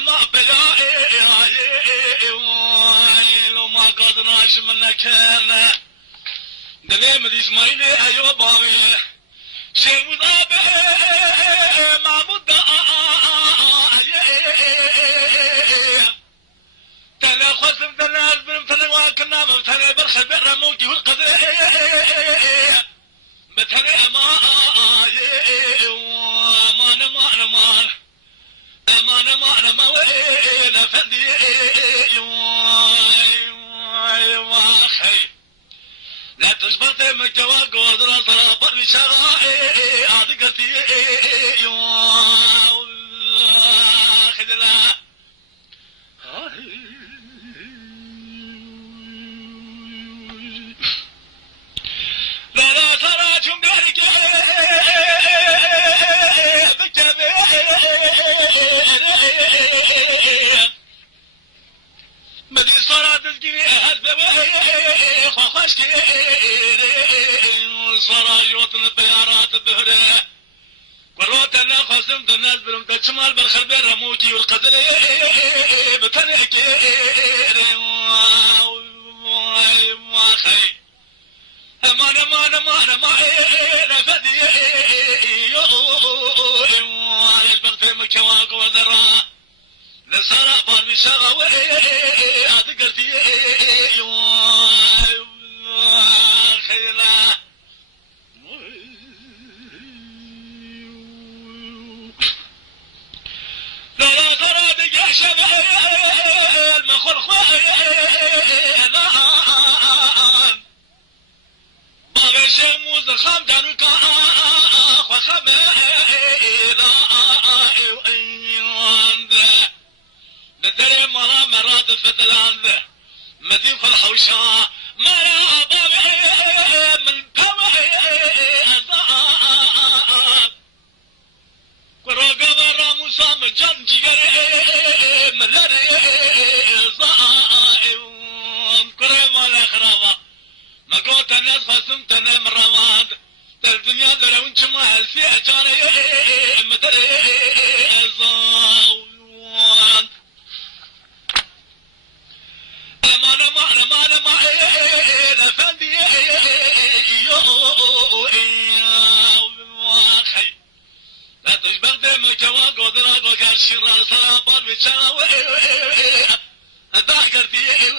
ما بلاي لو ما قدناش منك انا دلي مدي اسماعيلي ايوباوي شيء مضابع مع مدة تلا خصم تلا أزبرم تلا واكنا مبتلا برخ بئر موتي والقدر بتلا ما وين فدي لا تشبط مكتوى قدر طرابر بشغائي عدقتي خذلا لا ترى جنبك مدي صلاة تذكري أهد بوهي خوخشكي صلاة يوطن البيارات بهره وروتنا خصمت الناس برمت الشمال بالخربين رموتي والقدر بتنكي واخي امان فدي البغت مكواك وذرا لسرع باربي شغوي أذكرتي خيلا لا ترى بقى شبه المخلخ بابا الشيخ موسى خام دانو كاخ وخمه بدري مرا مرات فتلان ذا مدين فالحوشا مرا بابي من بوي أزاد قروقا برا موسى مجان جيري ملاري زائم قريما الأخرابا ما قوت الناس خصمتنا مرواد الدنيا درون شمال في أجاني مدري زاوان أمان لفندي خي لا تشبه دمك وقدرك وقال شرار صلابات بتشاوي ضحكرتي